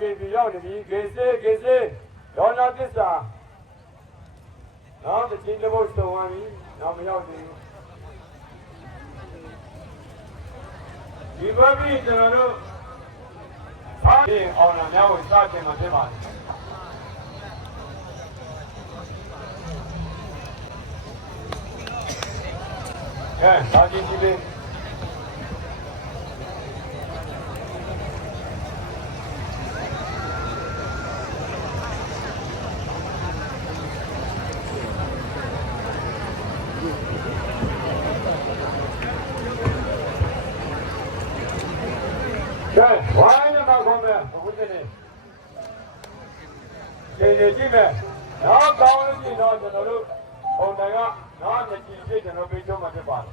ဒီကေစေကေစေဒေါနာသစ္စာနော်တချင်းတစ်ပုတ်စုံသွားပြီနောက်မရောက်သေးဘူးဒီဘက်ပြီးကျွန်တော်တို့အားဖြင့်အောင်လာများကိုစတင်မှာဖြစ်ပါတယ်ကဲဒါချင်းကြည့်လေး ကဲဝိုင်းရ မှာခေါ်မယ်အခုတည်းနေနေနေကြည့်မယ်နောက်ကောင်းလို့ကြည့်တော့ကျွန်တော်တို့ဘုံတိုင်ကနောက်ညကြည့်ပြကျွန်တော်ပြေချုံမှာဖြစ်ပါတယ်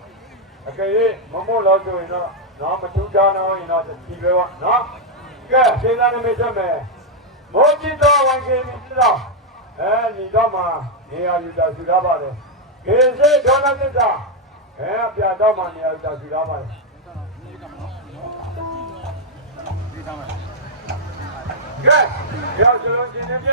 အကယ်၍မမို့လို့ဆိုရင်တော့နောက်မထူးကြတော့ရင်တော့ဒီပဲပါနော်ကဲစေသားနမိတ်ဆက်မယ်မိုးကြည့်တော့ဝန်ကြီးပြီးတော့အဲဒီတော့မှနေရာယူတာယူထားပါတယ်ခေစေဒေါနာသစ္စာအဲပြတော့မှနေရာယူတာယူထားပါတယ် ကဲရောက်ကြလို့ရှင်နေပြ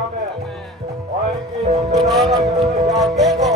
န်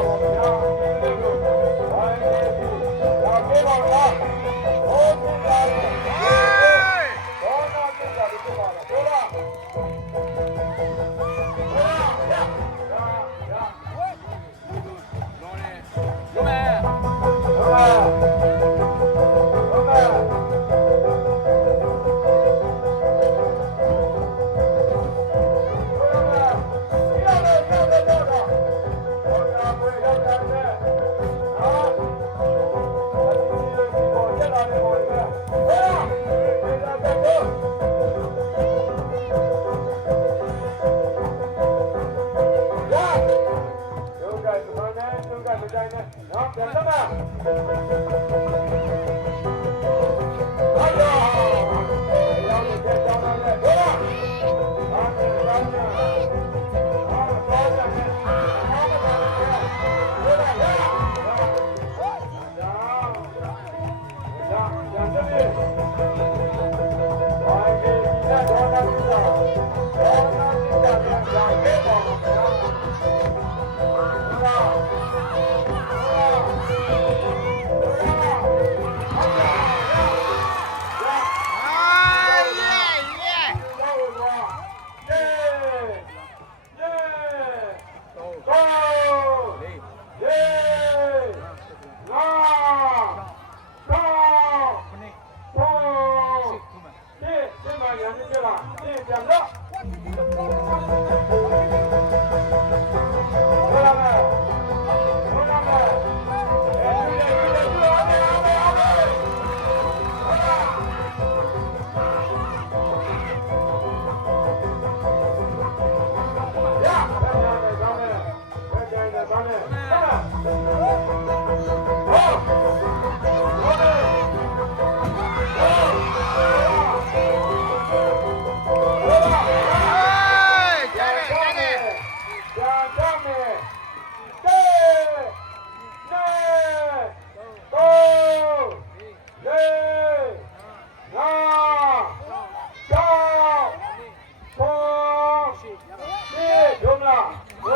ဒုက္ခမ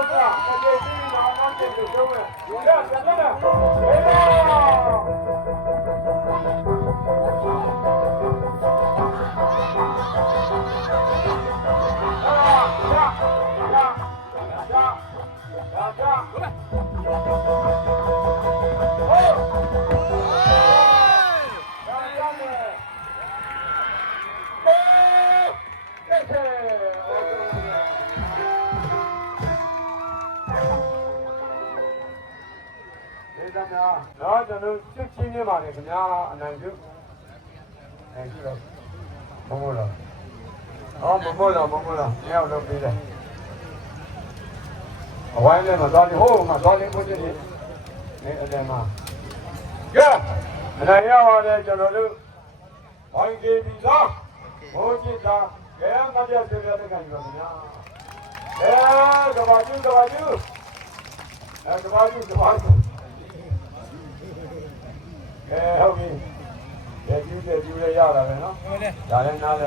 ဒေ ကျွန်တော်စစ်ချင်းနေပါတယ်ခင်ဗျာအနိုင်ကျုနိုင်ကျုတော့ဘုံဘုံတော့ဟောမမို့လားမမို့လားညောင်းလုပ်ပေးတယ်အဝိုင်းထဲမှာသွားတယ်ဟိုးမှာသွားတယ်ဘုရားကြီးအဲအဲ့ဒါမှာကဲအနိုင်ရပါတယ်ကျွန်တော်တို့ဘိုင်းကြီးပြီးသားဘိုးကြီးသားကဲမပြတ်စေရတဲ့ခံယူပါခင်ဗျာအဲကဘာကျူးကဘာကျူးအဲကဘာကျူးကဘာကျူး အဲဟုတ်ပြီကျူးတယ်ကျူးရရတာပဲနော်ဒါလည်းနားလည်း